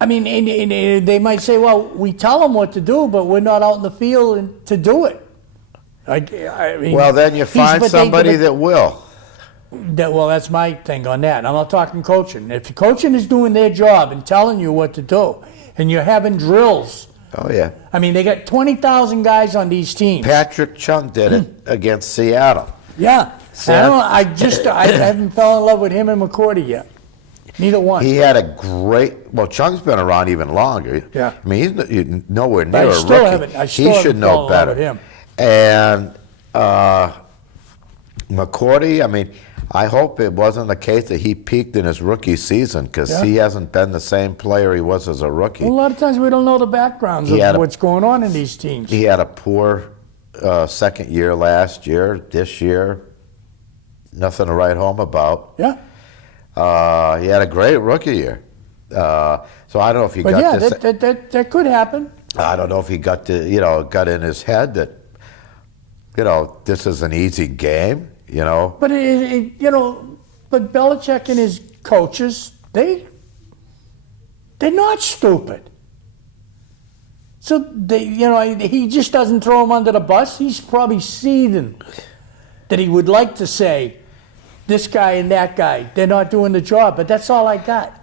I mean, and they might say, well, we tell them what to do, but we're not out in the field to do it. I mean, Well, then you find somebody that will. well, that's my thing on that. I'm not talking coaching. If coaching is doing their job and telling you what to do, and you're having drills, Oh, yeah. I mean, they got 20,000 guys on these teams. Patrick Chung did it against Seattle. Yeah. I haven't fell in love with him and McCourty yet. Neither one. He had a great. Well, Chung's been around even longer. Yeah. I mean, he's nowhere But near I a still rookie. haven't- I still He haven't should know fallen in love better. with him. And McCourty, I mean, I hope it wasn't the case that he peaked in his rookie season, because Yeah. he hasn't been the same player he was as a rookie. Well, a lot of times we don't know the backgrounds He had of a- what's going on in these teams. He had a poor second year last year. This year, nothing to write home about. Yeah. He had a great rookie year. So I don't know if he But got yeah, this. that could happen. I don't know if he got got in his head that, this is an easy game. But but Belichick and his coaches, they're not stupid. So he just doesn't throw him under the bus. He's probably seething that he would like to say, this guy and that guy, they're not doing the job. But that's all I got.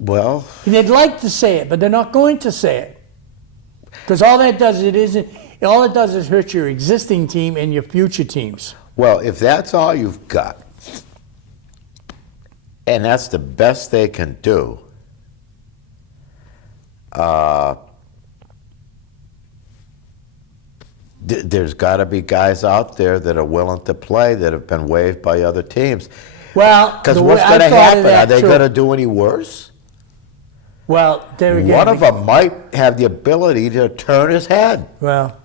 Well, They'd like to say it, but they're not going to say it. Because all it does is hurt your existing team and your future teams. well, if that's all you've got, and that's the best they can do, there's got to be guys out there that are willing to play that have been waived by other teams. Well, Because the what's way- going I to thought of happen? that Are they too. going to do any worse? Well, there again. One of them might have the ability to turn his head. Well,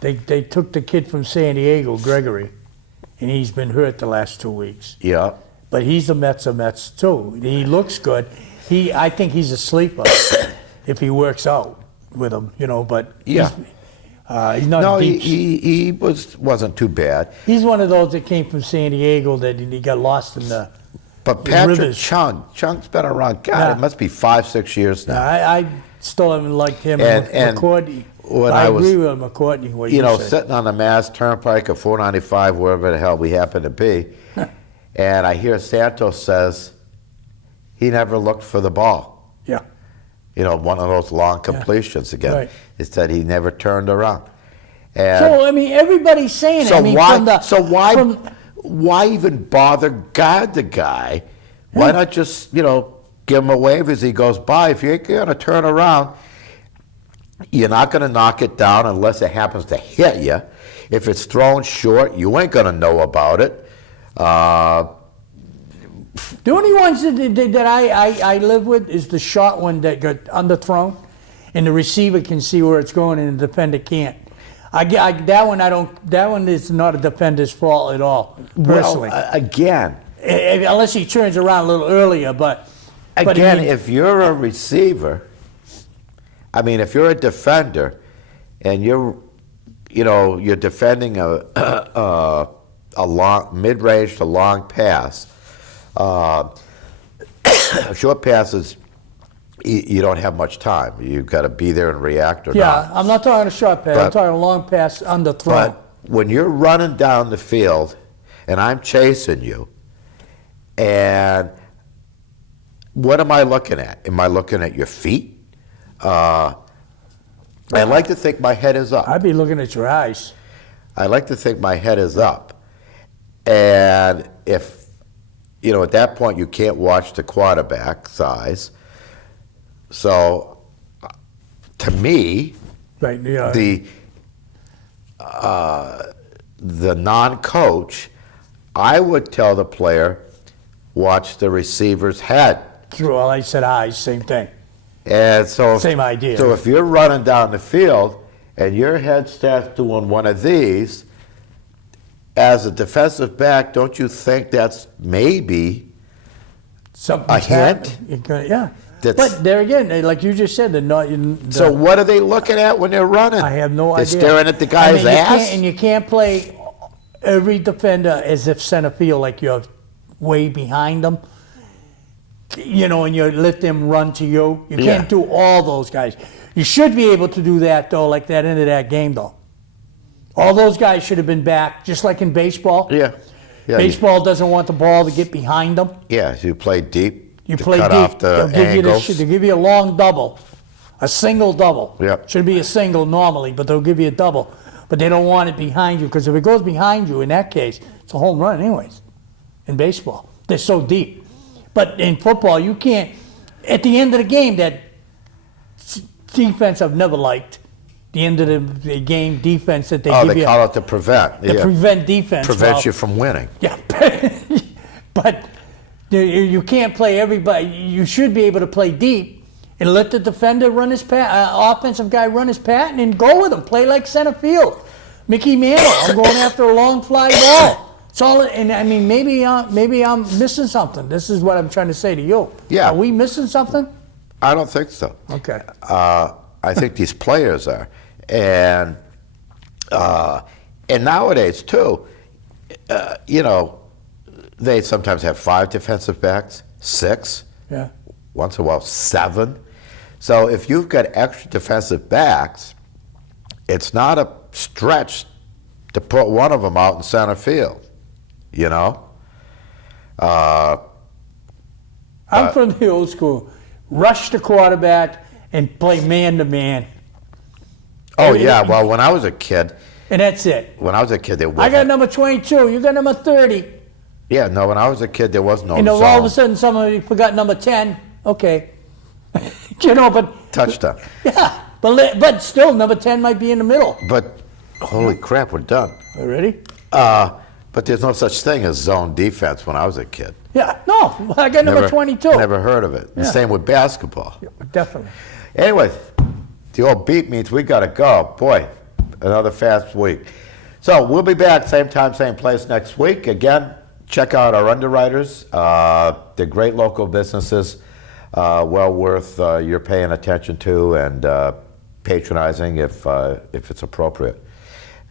they took the kid from San Diego, Gregory, and he's been hurt the last 2 weeks. Yeah. But he's a Mets too. He looks good. I think he's a sleeper if he works out with him, but Yeah. he's not No, deep. he wasn't too bad. He's one of those that came from San Diego that he got lost in the. But Patrick Rivers. Chung's been around, God, Yeah. it must be 5-6 years now. I still haven't liked him And McCourty. when I I was- agree with McCourty. What you said. Sitting on the Mass Turnpike at 495, wherever the hell we happen to be, and I hear Santos says he never looked for the ball. Yeah. One of those long completions again. Right. It said he never turned around. And So I mean, everybody's saying it. so I mean, why? from the, so why? from- Why even bother guard the guy? Why not just give him a wave as he goes by? If you're going to turn around, you're not going to knock it down unless it happens to hit you. If it's thrown short, you ain't going to know about it. The only ones that I live with is the short one that got underthrown, and the receiver can see where it's going and the defender can't. That one is not a defender's fault at all, personally. Well, again, Unless he turns around a little earlier, but I again, mean, if you're a receiver, if you're a defender, and you're defending a long mid-range to long pass, short passes, you don't have much time. You've got to be there and react or yeah, not. I'm not talking a short pass. I'm But- talking a long pass underthrown. But when you're running down the field and I'm chasing you, and what am I looking at? Am I looking at your feet? I like to think my head is up. I'd be looking at your eyes. I like to think my head is up. And if, at that point you can't watch the quarterback size. So, to me, Right, yeah. the non-coach, I would tell the player, watch the receiver's head. Well, I said eyes, same thing. And so, Same idea. So if you're running down the field and your head starts doing one of these, as a defensive back, don't you think that's maybe Something's A hint? happened. Yeah. That's- But there again, like you just said, so? What are they looking at when they're running? I have no They're idea. staring at the guy's you ass. can't- and you can't play every defender as if center field, like you're way behind them. And you let them run to you. You Yeah. can't do all those guys. You should be able to do that, though, like that end of that game, though. All those guys should have been back, just like in baseball. Yeah, yeah. Baseball doesn't want the ball to get behind them. Yeah, you play deep. You to play cut deep. off the angles. They'll give you a long double, a single double. Yep. Should be a single normally, but they'll give you a double. But they don't want it behind you, because if it goes behind you, in that case, it's a home run anyways. In baseball, they're so deep. But in football, you can't. At the end of the game, that defense I've never liked. The end of the game defense that they Oh, give they you. call it the prevent. The Yeah. prevent defense. Prevents well, you from winning. yeah, but you can't play everybody. You should be able to play deep and let the defender run his offensive guy run his pattern and go with him. Play like center field. Mickey Mantle, I'm going after a long fly ball. It's all, and I mean, maybe I'm missing something. This is what I'm trying to say to you. Yeah. Are we missing something? I don't think so. Okay. I think these players are, and nowadays too, they sometimes have 5 defensive backs, 6, Yeah. once in a while 7. So if you've got extra defensive backs, it's not a stretch to put one of them out in center field. I'm from the old school. rush the quarterback, and play man-to-man. Oh, yeah. Well, when I was a kid, And that's it. there I wasn't. got number 22. You got number 30. Yeah, no, when I was a kid, there was no And then zone. all of a sudden, somebody forgot number 10. Okay. But Touchdown. yeah, but still, number 10 might be in the middle. But holy crap, we're done. Ready? But there's no such thing as zone defense when I was a kid. Yeah. No, I got number 22. Never heard of it. The Yeah. same with basketball. Definitely. Anyways, the old beat means we got to go. Boy, another fast week. So we'll be back same time, same place next week. Again, check out our underwriters. They're great local businesses, well worth your paying attention to and patronizing if it's appropriate.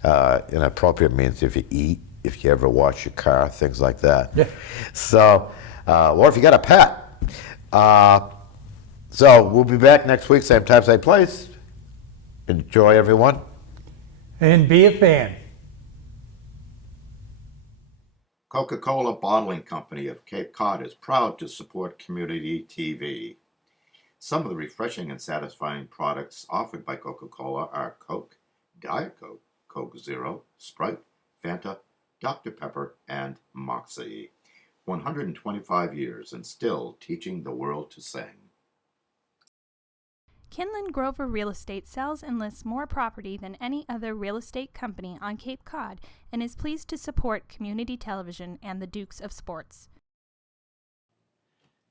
Inappropriate means if you eat, if you ever wash your car, things like that. Yeah. So, or if you got a pet. So we'll be back next week, same time, same place. Enjoy, everyone. And be a fan. Coca-Cola Bottling Company of Cape Cod is proud to support Community TV. Some of the refreshing and satisfying products offered by Coca-Cola are Coke, Diet Coke, Coke Zero, Sprite, Fanta, Dr. Pepper, and Moxie. 125 years and still teaching the world to sing. Kinlan Grover Real Estate sells and lists more property than any other real estate company on Cape Cod and is pleased to support community television and the Dukes of Sports.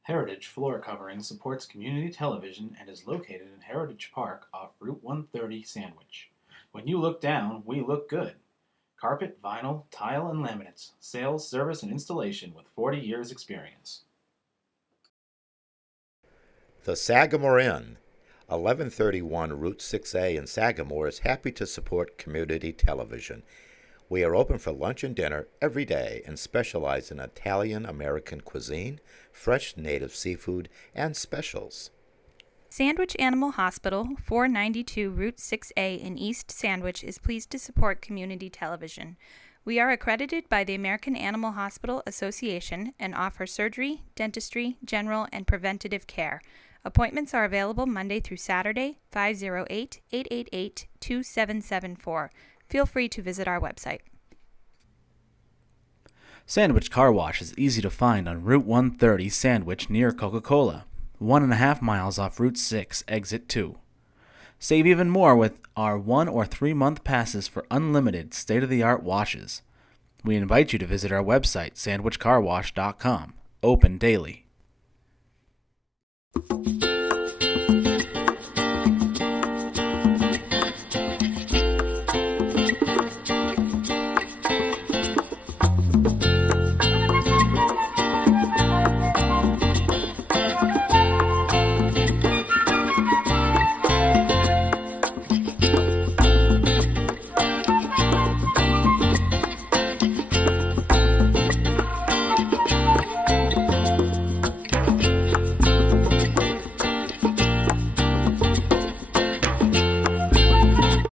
Heritage Floor Covering supports community television and is located in Heritage Park off Route 130 Sandwich. When you look down, we look good. Carpet, vinyl, tile, and laminates. Sales, service, and installation with 40 years experience. The Sagamore Inn, 1131 Route 6A in Sagamore, is happy to support community television. We are open for lunch and dinner every day and specialize in Italian-American cuisine, fresh native seafood, and specials. Sandwich Animal Hospital, 492 Route 6A in East Sandwich, is pleased to support community television. We are accredited by the American Animal Hospital Association and offer surgery, dentistry, general, and preventative care. Appointments are available Monday through Saturday, 508-888-2774. Feel free to visit our website. Sandwich Car Wash is easy to find on Route 130 Sandwich near Coca-Cola, 1.5 miles off Route 6, Exit 2. Save even more with our 1 or 3 month passes for unlimited state-of-the-art washes. We invite you to visit our website, sandwichcarwash.com, open daily.